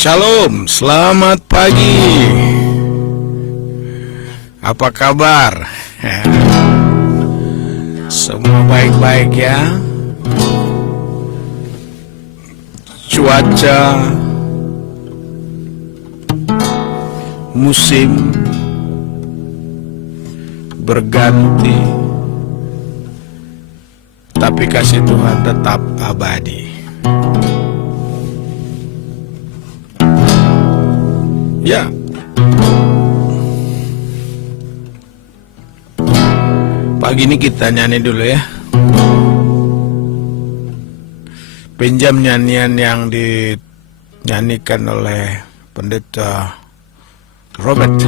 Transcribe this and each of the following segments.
Shalom, selamat pagi. Apa kabar? Semua baik-baik ya. Cuaca, musim berganti, tapi kasih Tuhan tetap abadi. Ya, pagi ini kita nyanyi dulu ya. Pinjam nyanyian yang dinyanyikan oleh Pendeta Robert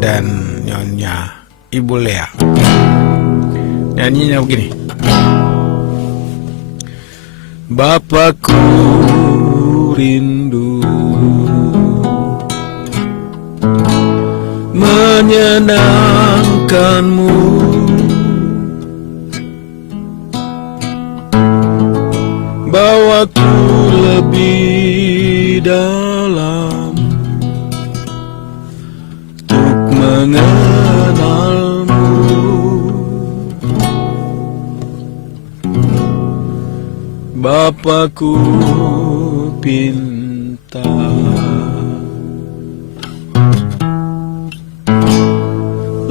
dan Nyonya Ibu Lea. Nyanyinya begini. Bapakku rindu menyenangkanmu, bawaku lebih dalam untuk mengenalmu. Bapakku pinta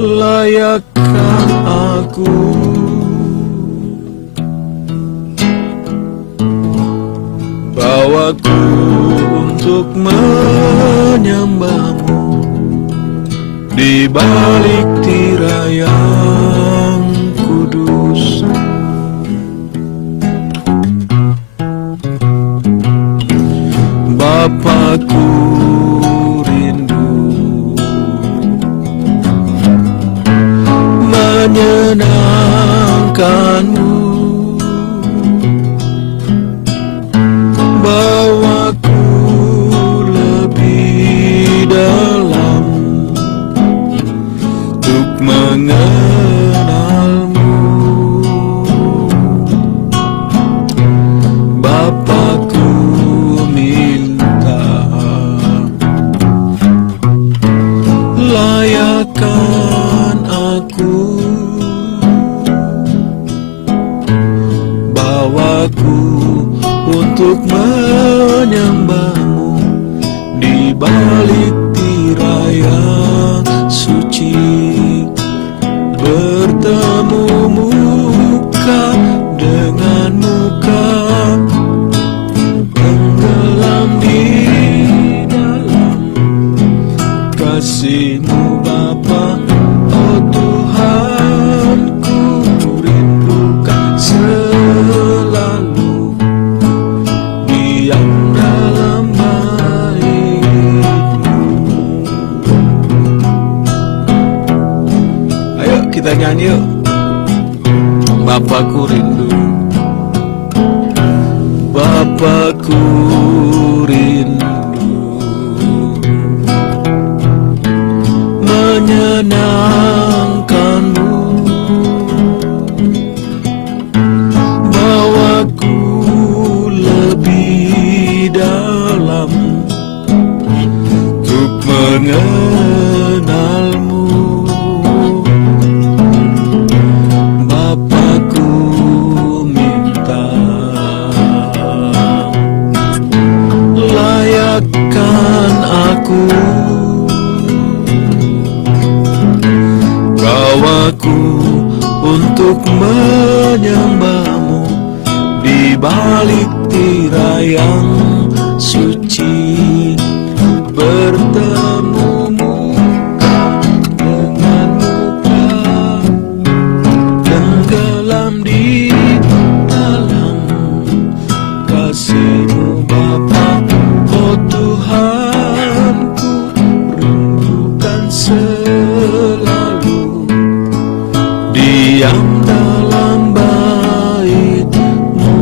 layakkan aku bawaku untuk menyembahmu di balik tirai yang kudus. Bapakku menyenangkanmu, bawaku lebih dalam untuk mengenalmu. Bapakku minta layakkan aku, bawaku untuk menyembahmu di balik tirai yang suci, bertemu muka dengan muka, tenggelam di dalam kasih-Mu Bapa. Oh Tuhanku, rindukan selalu diam dalam bait-Mu. Ayo kita nyanyi yuk. Bapakku rindu, Bapakku rindu menyenangkanmu, bawaku lebih dalam untuk mengenalmu. Bapakku minta layakkan aku, bawaku untuk menyembahmu di balik tirai yang suci, bertemu muka dengan muka, tenggelam di dalam kasih-Mu Bapa. Oh Tuhanku, rindukan selalu diam dalam bait-Mu.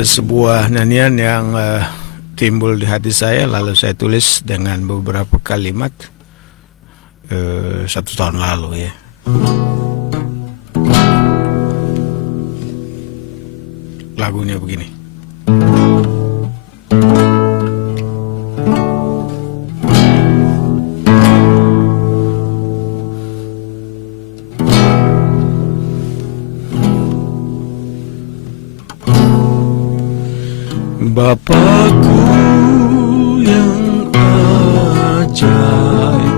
ada sebuah nyanyian yang timbul di hati saya, lalu saya tulis dengan beberapa kalimat 1 tahun lalu ya. Lagunya begini. Bapakku yang ajaib,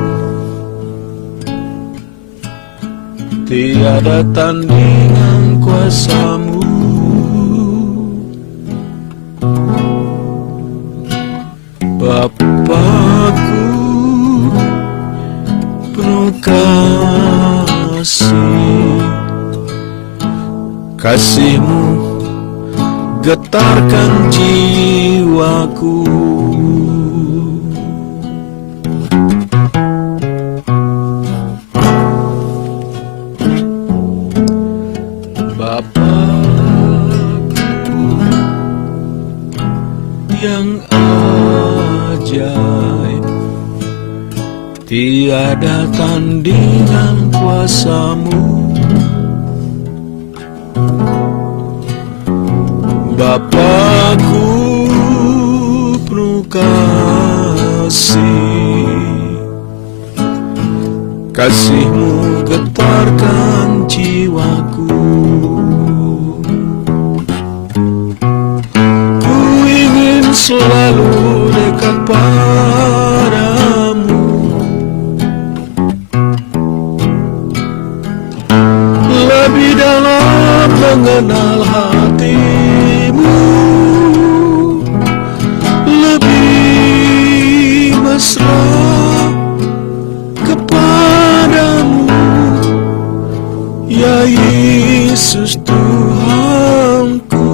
tiada tandingan kuasamu. Bapakku penuh kasih, kasih-Mu getarkan jiwaku. Bapakku yang ajaib, tiada tandingan kuasa-Mu. Bapakku penuh kasih, kasih-Mu getarkan jiwaku. Ku ingin selalu dekat padamu, lebih dalam mengenal hati, mesra kepadamu, ya Yesus Tuhanku.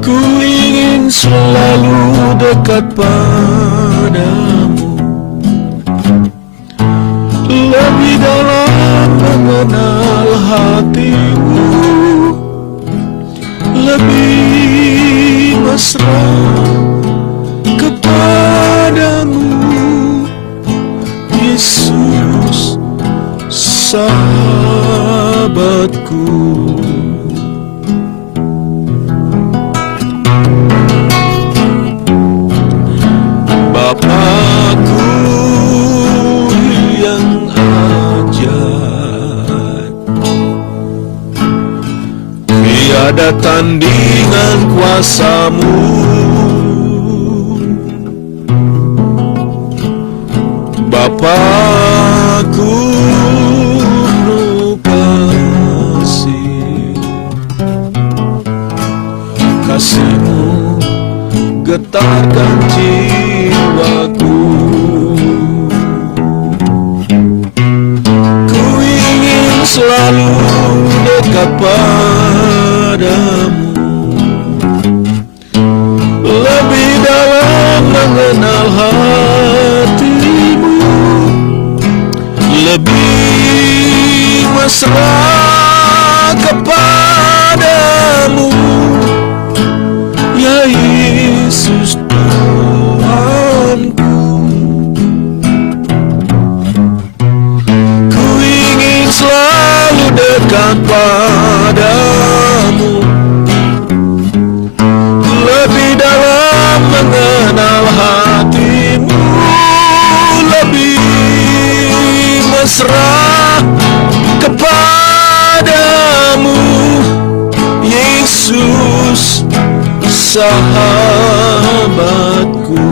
Ku ingin selalu dekat padamu, lebih dalam mengenal hati-Mu, lebih mesra kepadamu, Yesus sahabatku. Bapakku yang ajaib, tiada tandingan kuasa-Mu. Bapakku penuh kasih, kasih-Mu getarkan jiwaku. Ku ingin selalu dekat padamu, lebih dalam mengenal hati-Mu, lebih mesra kepadamu, ya Yesus Tuhanku. Ku ingin selalu dekat padamu, lebih dalam mengenal hati-Mu, lebih mesra kepadamu, Yesus sahabatku.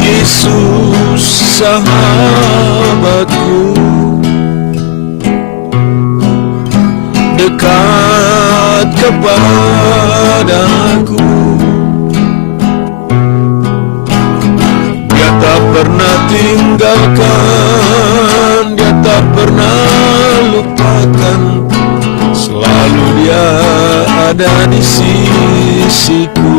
Yesus sahabatku, dekat kepadaku. Dia tak pernah tinggalkan, Dia tak pernah lupakan, selalu Dia ada di sisiku.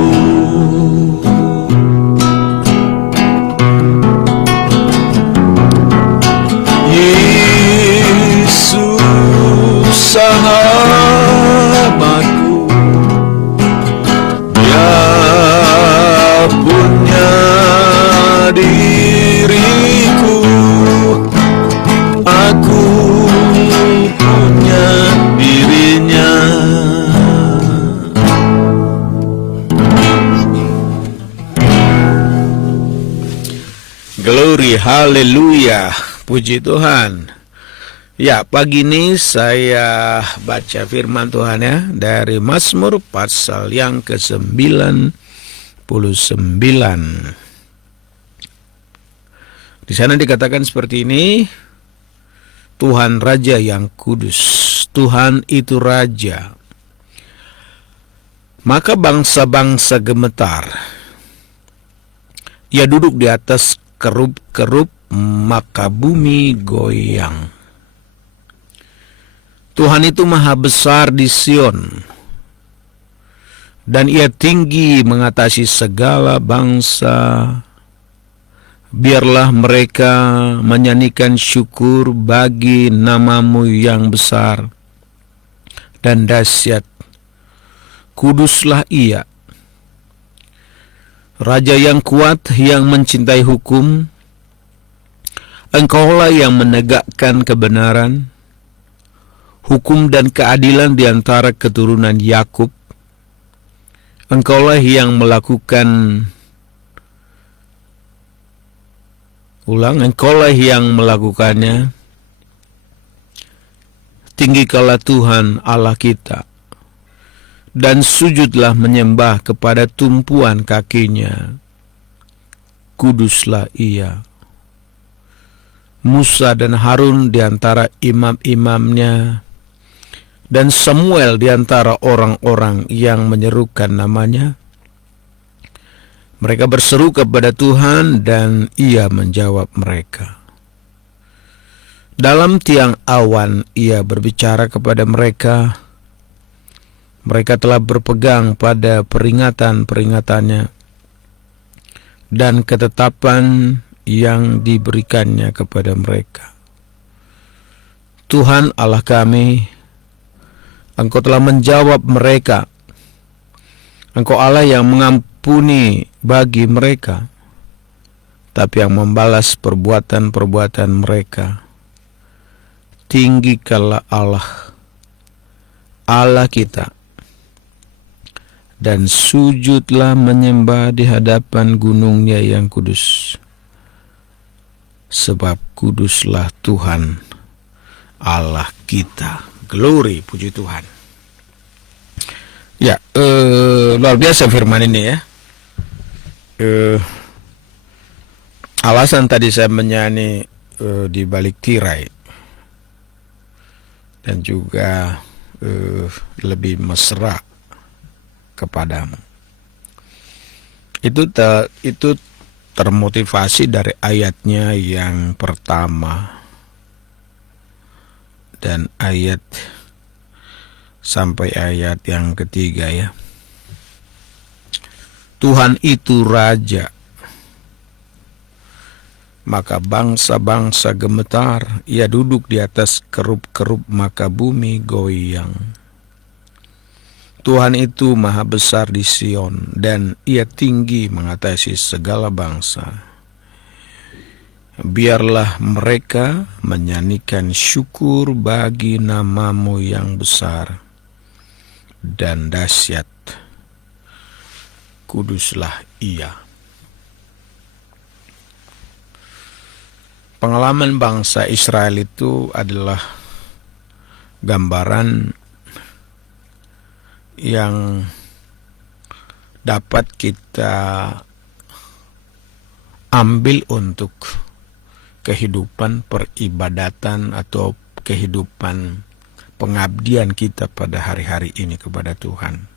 Glory, haleluya, puji Tuhan. Ya, pagi ini saya baca firman Tuhan ya dari Mazmur pasal yang ke-99. Di sana dikatakan seperti ini, Tuhan Raja yang kudus, Tuhan itu Raja. Maka bangsa-bangsa gemetar. Ia duduk di atas kerub-kerub, maka bumi goyang. Tuhan itu maha besar di Sion, dan ia tinggi mengatasi segala bangsa. Biarlah mereka menyanyikan syukur bagi namamu yang besar dan dahsyat. Kuduslah ia. Raja yang kuat yang mencintai hukum, Engkaulah yang menegakkan kebenaran, hukum dan keadilan di antara keturunan Yakub. Engkaulah yang melakukan Engkaulah yang melakukannya. Tinggikanlah Tuhan Allah kita, dan sujudlah menyembah kepada tumpuan kakinya. Kuduslah ia. Musa dan Harun di antara imam-imamnya, dan Samuel di antara orang-orang yang menyerukan namanya. Mereka berseru kepada Tuhan dan ia menjawab mereka. Dalam tiang awan ia berbicara kepada mereka. Mereka telah berpegang pada peringatan-peringatannya dan ketetapan yang diberikannya kepada mereka. Tuhan Allah kami, Engkau telah menjawab mereka. Engkau Allah yang mengampuni bagi mereka, tapi yang membalas perbuatan-perbuatan mereka. Tinggikanlah Allah kita, dan sujudlah menyembah di hadapan gunungnya yang kudus. Sebab kuduslah Tuhan Allah kita. Glory, puji Tuhan. Ya, luar biasa firman ini ya. Alasan tadi saya menyanyi di balik tirai, dan juga lebih mesra kepadamu. Itu termotivasi dari ayatnya yang pertama dan ayat sampai ayat yang ketiga ya. Tuhan itu Raja, maka bangsa-bangsa gemetar. Ia duduk di atas kerub-kerub, maka bumi goyang. Tuhan itu maha besar di Sion, dan ia tinggi mengatasi segala bangsa. Biarlah mereka menyanyikan syukur bagi namamu yang besar dan dahsyat. Kuduslah ia. Pengalaman bangsa Israel itu adalah gambaran yang dapat kita ambil untuk kehidupan peribadatan atau kehidupan pengabdian kita pada hari-hari ini kepada Tuhan.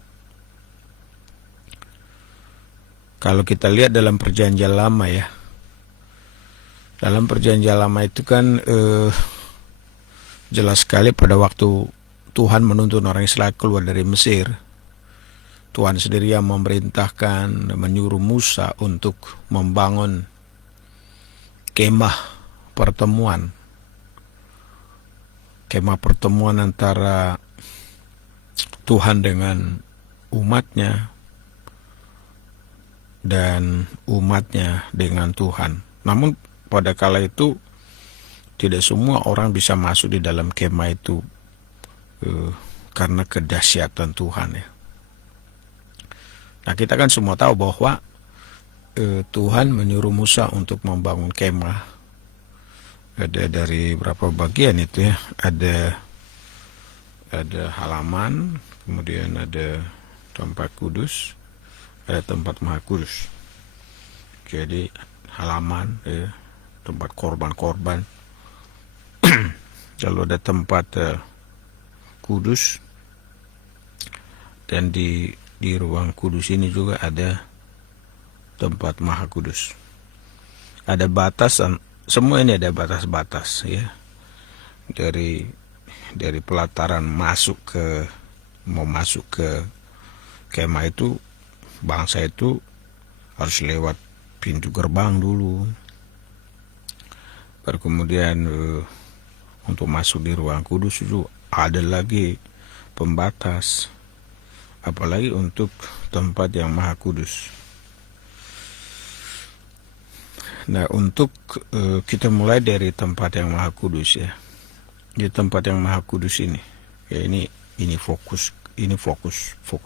Kalau kita lihat dalam perjanjian lama ya, dalam perjanjian lama itu kan jelas sekali pada waktu Tuhan menuntun orang Israel keluar dari Mesir, Tuhan sendiri yang memerintahkan, menyuruh Musa untuk membangun kemah pertemuan. Kemah pertemuan antara Tuhan dengan umatnya dan umatnya dengan Tuhan. Namun pada kala itu tidak semua orang bisa masuk di dalam kemah itu karena kedahsyatan Tuhan ya. Nah, kita kan semua tahu bahwa Tuhan menyuruh Musa untuk membangun kemah. Ada dari berapa bagian itu ya? Ada halaman, kemudian ada tempat kudus, ada tempat maha kudus. Jadi halaman, tempat korban-korban. Lalu ada tempat kudus, dan di ruang kudus ini juga ada tempat maha kudus. Ada batasan, semua ini ada batas-batas ya. Dari pelataran mau masuk ke kemah itu, bangsa itu harus lewat pintu gerbang dulu. Baru kemudian untuk masuk di ruang kudus itu ada lagi pembatas, apalagi untuk tempat yang maha kudus. Nah, untuk kita mulai dari tempat yang maha kudus ya. Di tempat yang maha kudus ini, ya ini fokus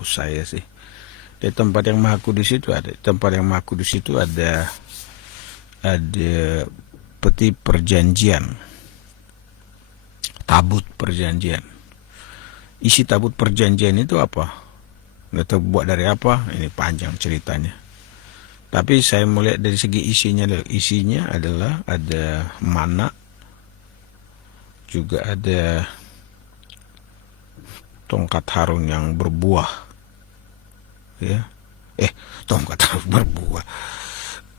saya sih. Di tempat yang maha kudus itu ada peti perjanjian, tabut perjanjian. Isi tabut perjanjian itu apa? Nggak tahu buat dari apa, ini panjang ceritanya. Tapi saya melihat dari segi isinya. Isinya adalah ada mana, juga ada tongkat Harun yang berbuah, ya. Tongkat Harun berbuah.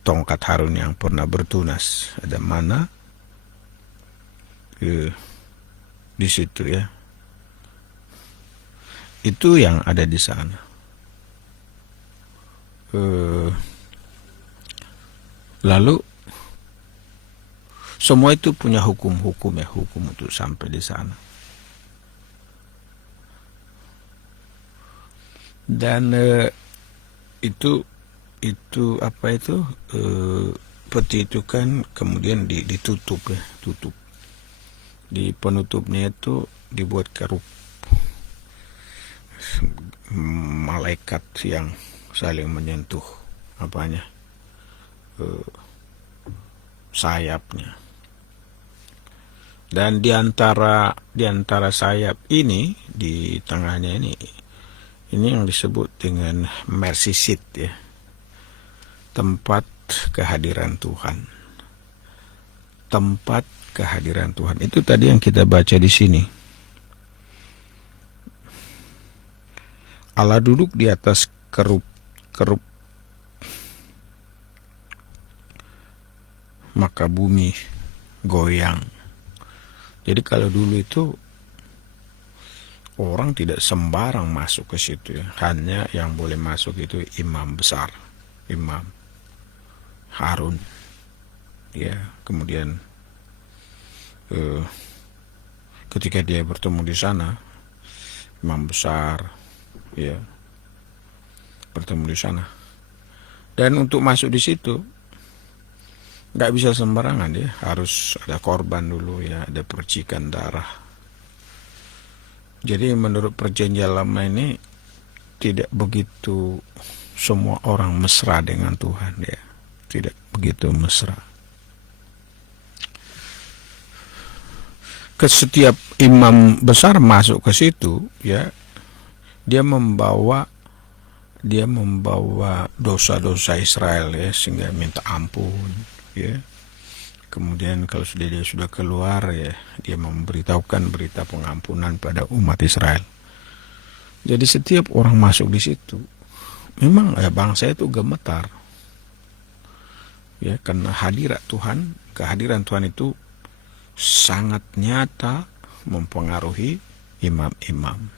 Tongkat Harun yang pernah bertunas. Ada mana di situ ya. Itu yang ada di sana. Lalu semua itu punya hukum untuk sampai di sana. Dan itu apa itu, peti itu kan kemudian ditutup ya, tutup. Di penutupnya itu dibuat kerup malaikat yang saling menyentuh sayapnya. Dan di antara sayap ini, di tengahnya ini yang disebut dengan mercy seat ya, tempat kehadiran Tuhan. Tempat kehadiran Tuhan itu tadi yang kita baca di sini. Allah duduk di atas kerup, maka bumi goyang. Jadi kalau dulu itu orang tidak sembarang masuk ke situ ya. Hanya yang boleh masuk itu imam besar, Imam Harun. Ya, kemudian ketika dia bertemu di sana, imam besar ya bertemu di sana. Dan untuk masuk di situ nggak bisa sembarangan ya, harus ada korban dulu ya, ada percikan darah. Jadi menurut perjanjian lama ini tidak begitu semua orang mesra dengan Tuhan ya, tidak begitu mesra. Ke setiap imam besar masuk ke situ ya, dia membawa dosa-dosa Israel ya, sehingga minta ampun ya. Kemudian kalau dia sudah keluar ya, dia memberitahukan berita pengampunan pada umat Israel. Jadi setiap orang masuk di situ, memang ya bangsa itu gemetar ya, karena kehadiran Tuhan itu sangat nyata mempengaruhi imam-imam.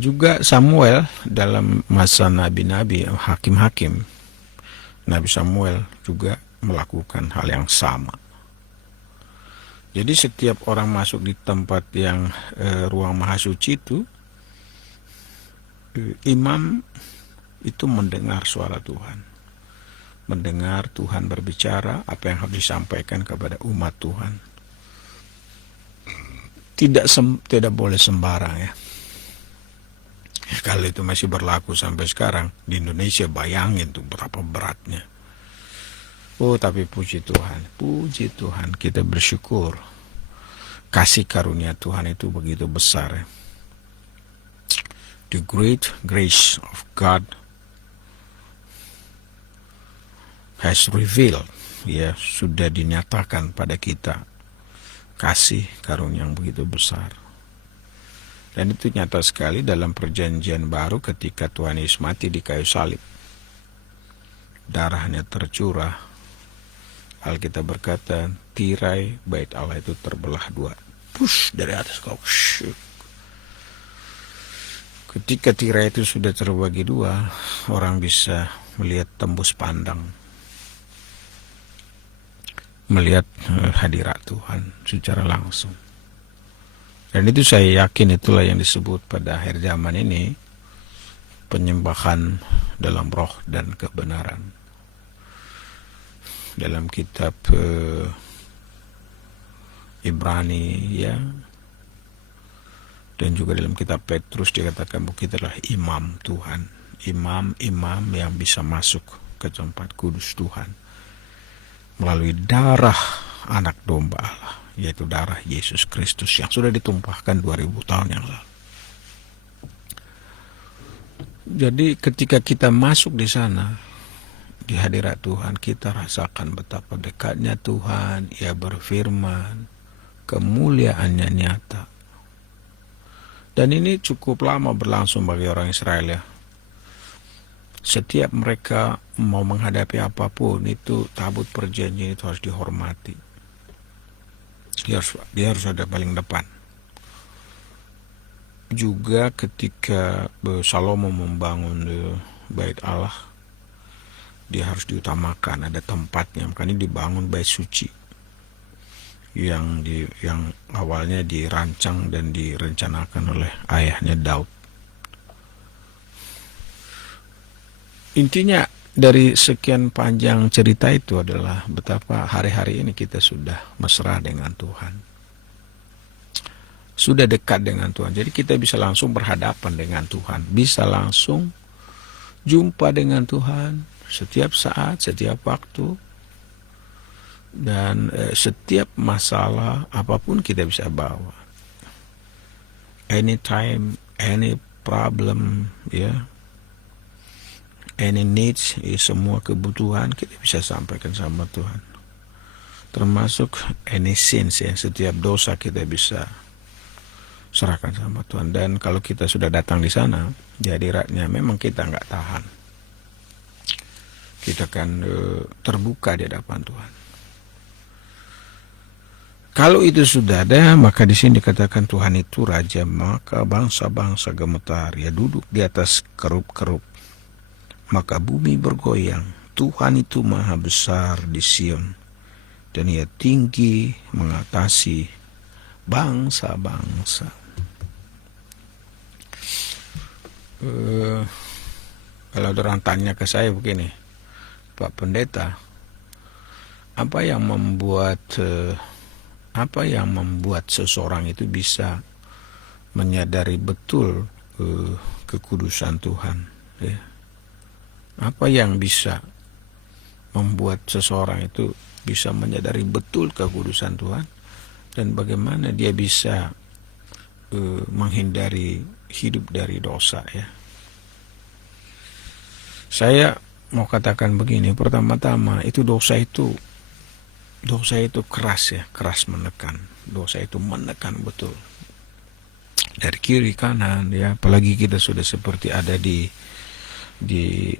Juga Samuel dalam masa nabi-nabi, hakim-hakim, Nabi Samuel juga melakukan hal yang sama. Jadi setiap orang masuk di tempat yang ruang maha suci itu, imam itu mendengar suara Tuhan, mendengar Tuhan berbicara apa yang harus disampaikan kepada umat Tuhan. Tidak boleh sembarang ya. Kalau itu masih berlaku sampai sekarang di Indonesia, bayangin tuh berapa beratnya. Oh, tapi puji Tuhan, kita bersyukur. Kasih karunia Tuhan itu begitu besar. Ya. The great grace of God has revealed, ya, sudah dinyatakan pada kita kasih karunia yang begitu besar. Dan itu nyata sekali dalam perjanjian baru ketika Tuhan Yesus mati di kayu salib. Darahnya tercurah. Alkitab berkata, tirai bait Allah itu terbelah dua. Push dari atas kau. Ketika tirai itu sudah terbagi dua, orang bisa melihat tembus pandang. Melihat hadirat Tuhan secara langsung. Dan itu saya yakin itulah yang disebut pada akhir zaman ini penyembahan dalam roh dan kebenaran. Dalam kitab Ibrani, ya, dan juga dalam kitab Petrus dikatakan bahwa kita adalah imam Tuhan, imam yang bisa masuk ke tempat kudus Tuhan melalui darah anak domba Allah, yaitu darah Yesus Kristus yang sudah ditumpahkan 2000 tahun yang lalu. Jadi ketika kita masuk di sana, di hadirat Tuhan, kita rasakan betapa dekatnya Tuhan. Ia berfirman, kemuliaannya nyata. Dan ini cukup lama berlangsung bagi orang Israel, ya. Setiap mereka mau menghadapi apapun, itu tabut perjanjian itu harus dihormati. Dia harus ada paling depan. Juga ketika Salomo membangun bait Allah, dia harus diutamakan, ada tempatnya. Makanya dibangun bait suci yang awalnya dirancang dan direncanakan oleh ayahnya Daud. Intinya dari sekian panjang cerita itu adalah betapa hari-hari ini kita sudah mesra dengan Tuhan. Sudah dekat dengan Tuhan. Jadi kita bisa langsung berhadapan dengan Tuhan. Bisa langsung jumpa dengan Tuhan setiap saat, setiap waktu. Dan setiap masalah apapun kita bisa bawa. Anytime, any problem, ya. Any needs, semua kebutuhan kita bisa sampaikan sama Tuhan. Termasuk any sins, ya, setiap dosa kita bisa serahkan sama Tuhan. Dan kalau kita sudah datang di sana, di hadiratnya, memang kita nggak tahan. Kita akan terbuka di hadapan Tuhan. Kalau itu sudah ada, maka di sini dikatakan Tuhan itu raja, maka bangsa-bangsa gemetar, ya, duduk di atas kerup-kerup. Maka bumi bergoyang. Tuhan itu maha besar di Sion, dan ia tinggi mengatasi bangsa-bangsa. Kalau orang tanya ke saya begini, Pak Pendeta, apa yang membuat seseorang itu bisa menyadari betul kekudusan Tuhan, ya? Apa yang bisa membuat seseorang itu bisa menyadari betul kekudusan Tuhan, dan bagaimana dia bisa menghindari hidup dari dosa, ya? Saya mau katakan begini, pertama-tama itu dosa itu keras, ya, keras menekan. Dosa itu menekan betul dari kiri kanan, ya. Apalagi kita sudah seperti ada di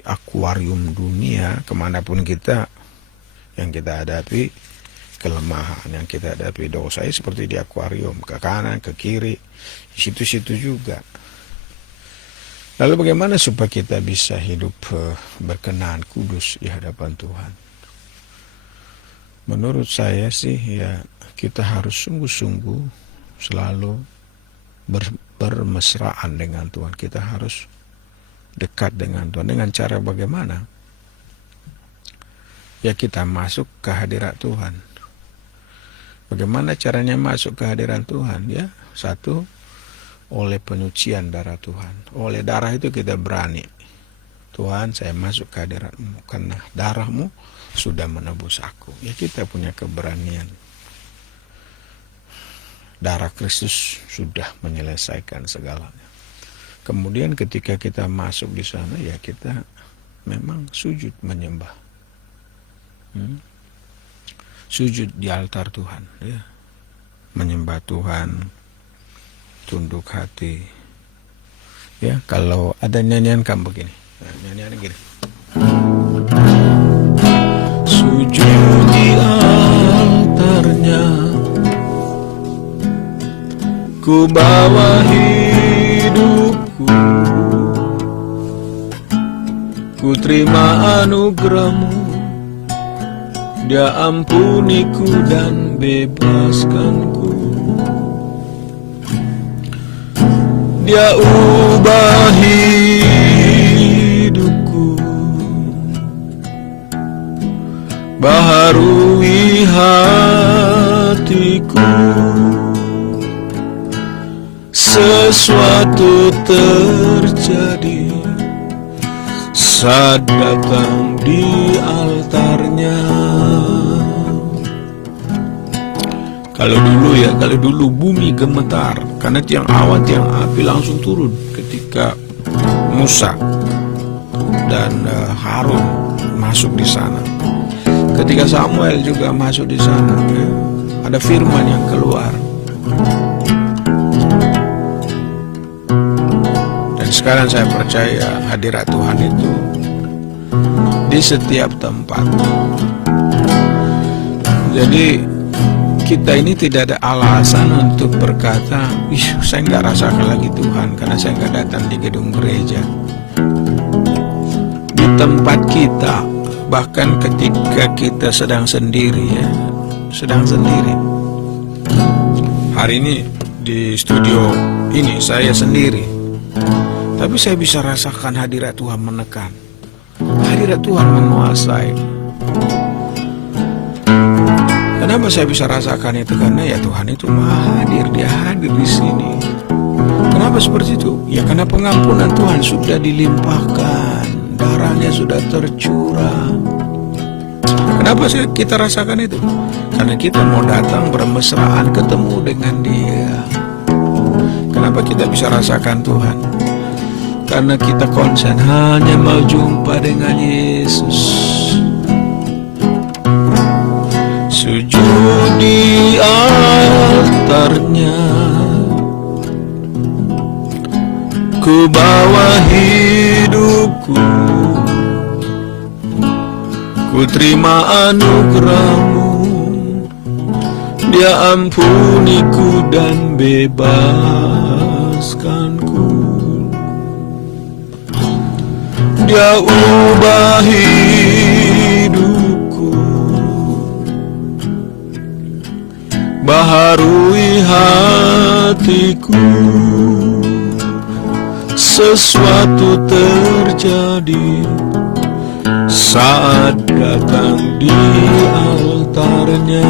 akuarium dunia, kemanapun kita, yang kita hadapi kelemahan, yang kita hadapi dosa, seperti di akuarium, ke kanan, ke kiri, di situ-situ juga. Lalu bagaimana supaya kita bisa hidup berkenan, kudus di hadapan Tuhan? Menurut saya sih, ya, kita harus sungguh-sungguh selalu bermesraan dengan Tuhan. Kita harus dekat dengan Tuhan. Dengan cara bagaimana? Ya, kita masuk ke hadirat Tuhan. Bagaimana caranya masuk ke hadirat Tuhan? Ya, satu, oleh penyucian darah Tuhan. Oleh darah itu kita berani, Tuhan, saya masuk ke hadirat-Mu karena darah-Mu sudah menebus aku. Ya, kita punya keberanian. Darah Kristus sudah menyelesaikan segalanya. Kemudian ketika kita masuk di sana, ya kita memang sujud menyembah. Sujud di altar Tuhan, ya. Menyembah Tuhan, tunduk hati. Ya, kalau ada nyanyian kamu begini. Nah, nyanyian gini. Sujud di altarnya, ku bawa hidupku, ku terima anugerah-Mu. Dia ampuniku dan bebaskanku. Dia ubah hidupku, baharui hatiku. Sesuatu terjadi saat datang di altarnya. Kalau dulu bumi gemetar karena tiang awan, tiang api langsung turun ketika Musa dan Harun masuk di sana. Ketika Samuel juga masuk di sana, ya, ada firman yang keluar. Dan sekarang saya percaya hadirat Tuhan itu di setiap tempat. Jadi kita ini tidak ada alasan untuk berkata, saya nggak rasakan lagi Tuhan karena saya nggak datang di gedung gereja. Di tempat kita, bahkan ketika kita sedang sendiri, ya, sedang sendiri. Hari ini di studio ini saya sendiri, tapi saya bisa rasakan hadirat Tuhan menekan, hadirat Tuhan menguasai. Kenapa saya bisa rasakan itu? Karena ya Tuhan itu maha hadir, Dia hadir di sini. Kenapa seperti itu? Ya karena pengampunan Tuhan sudah dilimpahkan, darahnya sudah tercurah. Kenapa sih kita rasakan itu? Karena kita mau datang bermesraan ketemu dengan Dia. Kenapa kita bisa rasakan Tuhan? Karena kita konsen hanya mau jumpa dengan Yesus. Sujud di altarnya, ku bawa hidupku, ku terima anugerah-Mu. Dia ampuniku dan bebaskanku. Dia ubah baharui hatiku. Sesuatu terjadi saat datang di altarnya.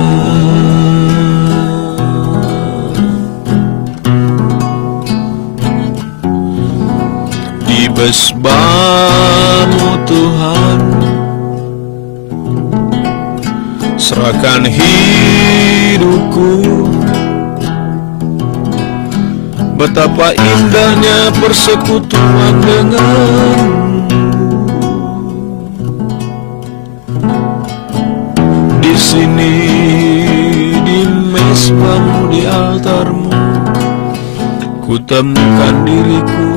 Di mesbah-Mu Tuhan, serahkan hidupku. Betapa indahnya persekutuan dengan-Mu. Di sini, di mesbah-Mu, di altar-Mu, ku temukan diriku.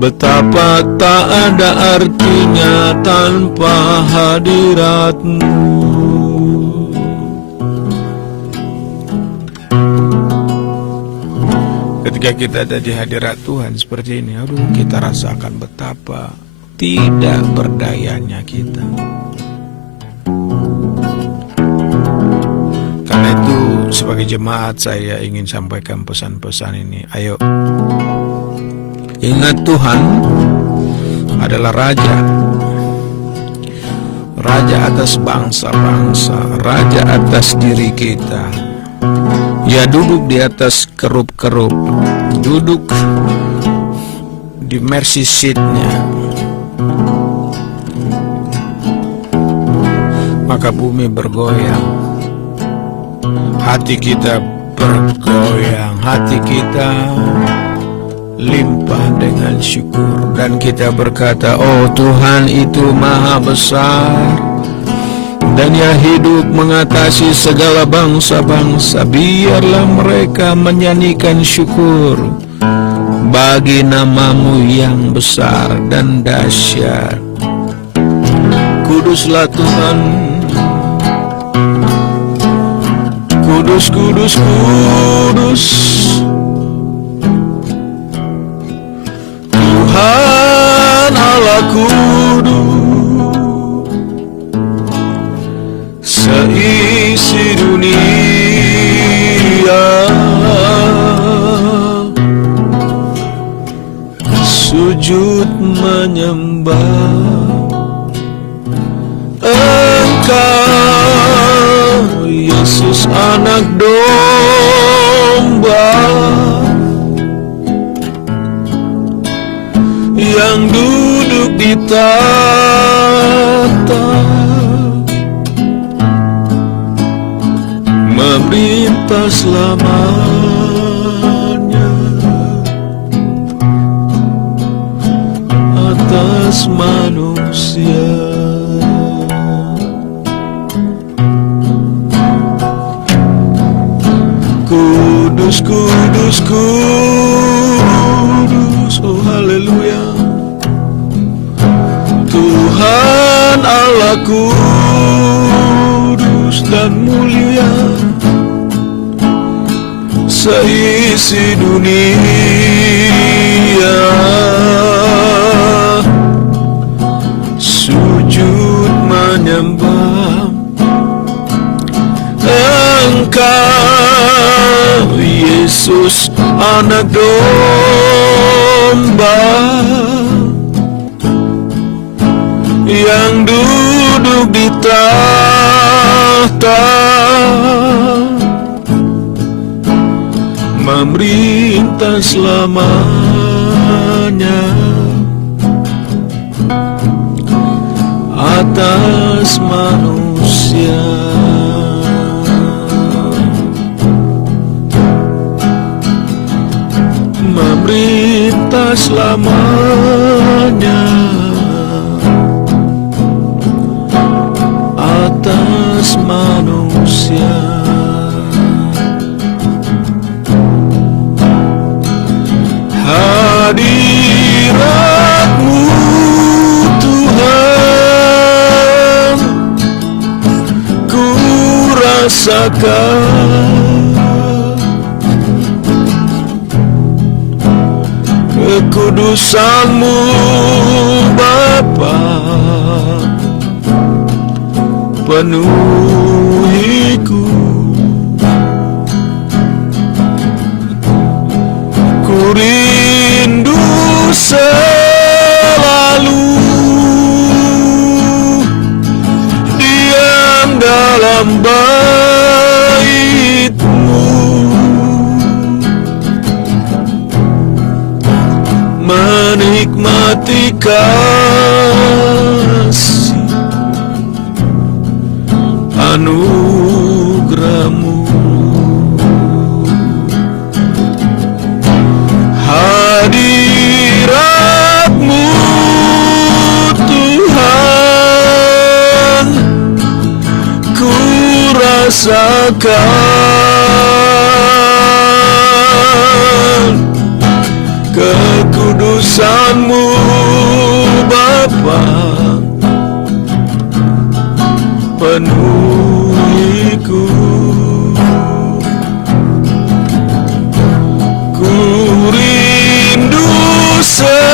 Betapa tak ada artinya tanpa hadirat-Mu. Ketika kita ada di hadirat Tuhan seperti ini, kita rasakan betapa tidak berdayanya kita. Karena itu sebagai jemaat saya ingin sampaikan pesan-pesan ini. Ayo, ingat Tuhan adalah Raja. Raja atas bangsa-bangsa, Raja atas diri kita. Ia duduk di atas kerup-kerup, duduk di mercy seat-nya. Maka bumi bergoyang, hati kita bergoyang, hati kita limpah dengan syukur, dan kita berkata, oh Tuhan itu maha besar, dan Ia hidup mengatasi segala bangsa-bangsa. Biarlah mereka menyanyikan syukur bagi nama-Mu yang besar dan dahsyat. Kuduslah Tuhan, kudus, kudus, kudus, Tuhan Allah kudus. Seisi dunia sujud menyembah Engkau, Yesus anak domba yang duduk di tahta, memerintah selamanya atas manusia. Kudus, kudus, kudus, oh haleluya, Tuhan Allah kudus dan mulia. Seisi dunia sujud menyembah Engkau, Yesus anak domba yang duduk di tahta, memerintah selamanya atas manusia. Memerintah selamanya atas manusia. Hadirat-Mu Tuhan ku rasakan, kekudusan-Mu Bapa penuhiku. Ku rindu selalu diam dalam bait-Mu, menikmati kasih anugerah-Mu. Hadirat-Mu Tuhan ku rasakan, kekudusan-Mu Bapa penuhiku. Ku rindu selalu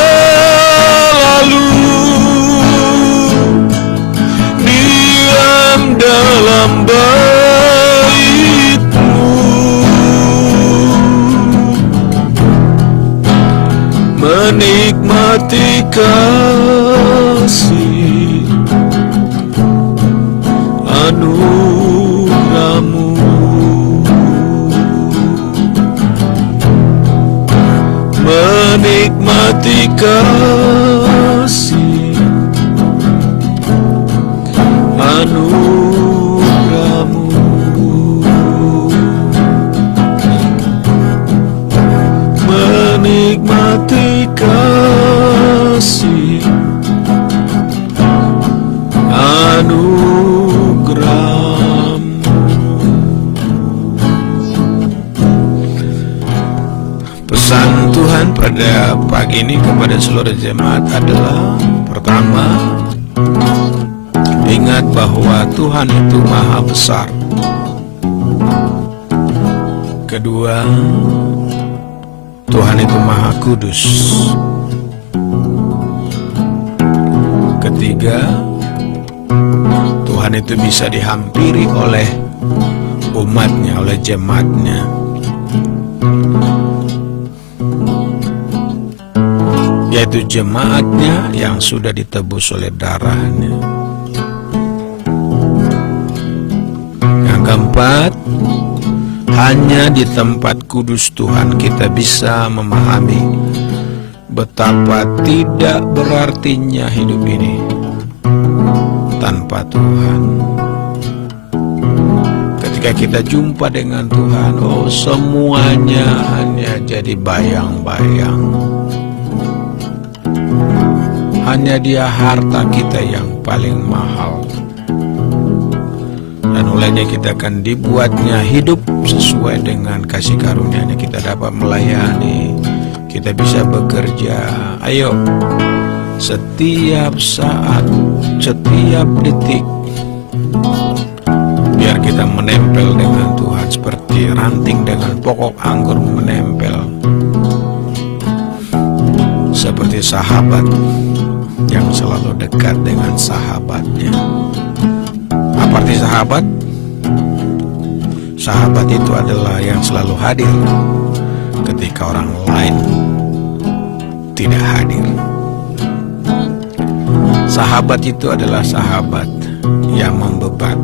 diam dalam bait-Mu, menikmati kasih anugerah-Mu. menikmati kasih anugerah-Mu, menikmati kasih anugerah-Mu. Pesan Tuhan pada pagi ini kepada seluruh jemaat adalah: pertama, ingat bahwa Tuhan itu maha besar. Kedua, Tuhan itu maha kudus. Ketiga, Tuhan itu bisa dihampiri oleh umatnya, oleh jemaatnya. Yaitu jemaatnya yang sudah ditebus oleh darahnya. Yang keempat, hanya di tempat kudus Tuhan kita bisa memahami betapa tidak berartinya hidup ini tanpa Tuhan. Ketika kita jumpa dengan Tuhan, oh, semuanya hanya jadi bayang-bayang. Hanya Dia harta kita yang paling mahal. Dan olehnya kita akan dibuatnya hidup sesuai dengan kasih karunia-Nya. Kita dapat melayani, kita bisa bekerja. Ayo, setiap saat, setiap detik, biar kita menempel dengan Tuhan seperti ranting dengan pokok anggur menempel, seperti sahabat yang selalu dekat dengan sahabatnya. Apa arti sahabat? Sahabat itu adalah yang selalu hadir ketika orang lain tidak hadir. Sahabat itu adalah sahabat yang membebat,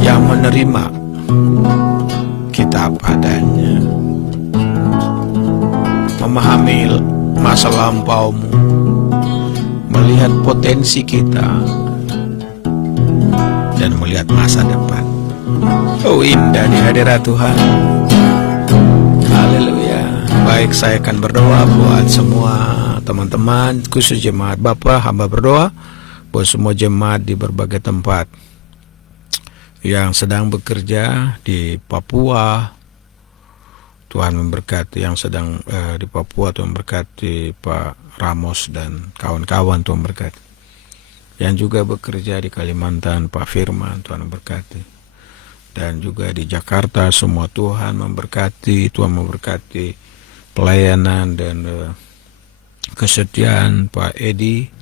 yang menerima kita apa adanya, memahami masa lampaumu, melihat potensi kita, dan melihat masa depan. Oh, indah di hadirat Tuhan. Haleluya. Baik, saya akan berdoa buat semua teman-teman, khusus jemaat Bapa. Hamba berdoa buat semua jemaat di berbagai tempat yang sedang bekerja di Papua. Tuhan memberkati yang sedang di Papua. Tuhan memberkati Pak Ramos dan kawan-kawan. Tuhan memberkati yang juga bekerja di Kalimantan, Pak Firman. Tuhan memberkati, dan juga di Jakarta semua. Tuhan memberkati. Tuhan memberkati pelayanan dan kesetiaan Pak Edi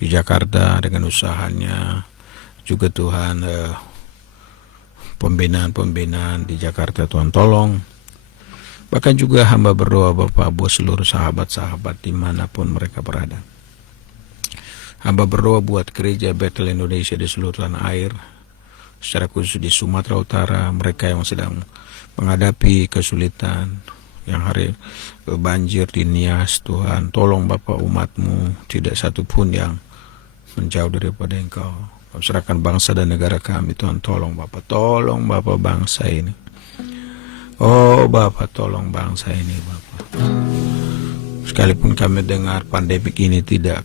di Jakarta dengan usahanya. Juga Tuhan pembinaan di Jakarta, Tuhan tolong. Bahkan juga hamba berdoa Bapak buat seluruh sahabat-sahabat dimanapun mereka berada. Hamba berdoa buat gereja Bethel Indonesia di seluruh tanah air, secara khusus di Sumatera Utara, mereka yang sedang menghadapi kesulitan, yang hari banjir di Nias. Tuhan tolong Bapak umat-Mu, tidak satu pun yang menjauh daripada Engkau. Serahkan bangsa dan negara kami, Tuhan tolong Bapak bangsa ini. Oh Bapak, tolong bangsa ini Bapak. Sekalipun kami dengar pandemik ini tidak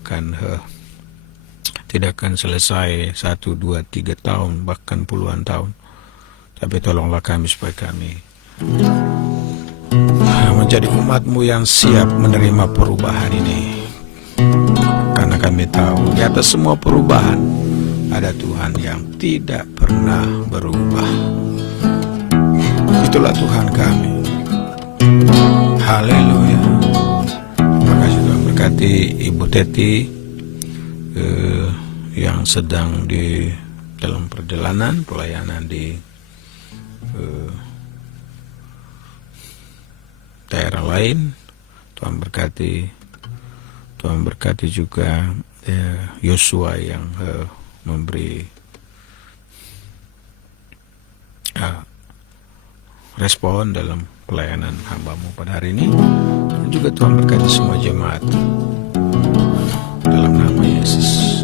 akan selesai 1, 2, 3 tahun, bahkan puluhan tahun, tapi tolonglah kami supaya kami menjadi umat-Mu yang siap menerima perubahan ini. Karena kami tahu di atas semua perubahan ada Tuhan yang tidak pernah berubah. Itulah Tuhan kami. Haleluya. Terima kasih Tuhan. Berkati Ibu Teti yang sedang di dalam perjalanan pelayanan di daerah lain. Tuhan berkati. Tuhan berkati juga Yosua yang memberi respon dalam pelayanan hamba-Mu pada hari ini. Dan juga Tuhan berkati semua jemaat. Dalam nama Yesus.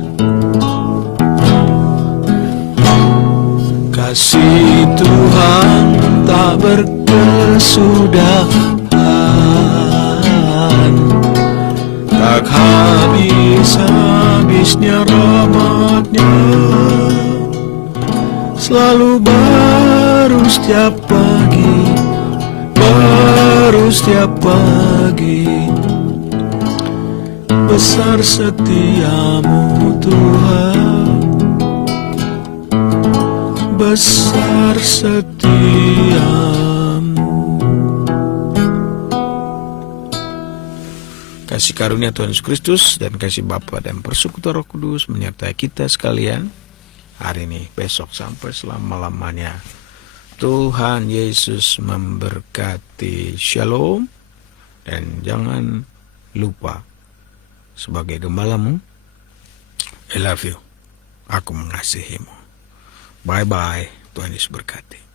Kasih Tuhan tak berkesudahan, tak habis-habisnya rahmat-Nya, selalu baru setiap pagi, baru setiap pagi. Besar setiamu Tuhan, besar setiamu. Kasih karunia Tuhan Yesus Kristus dan kasih Bapa dan persekutuan Roh Kudus menyertai kita sekalian hari ini, besok, sampai selama-lamanya. Tuhan Yesus memberkati. Shalom. Dan jangan lupa, sebagai gembalamu, I love you. Aku mengasihimu. Bye-bye. Tuhan Yesus berkati.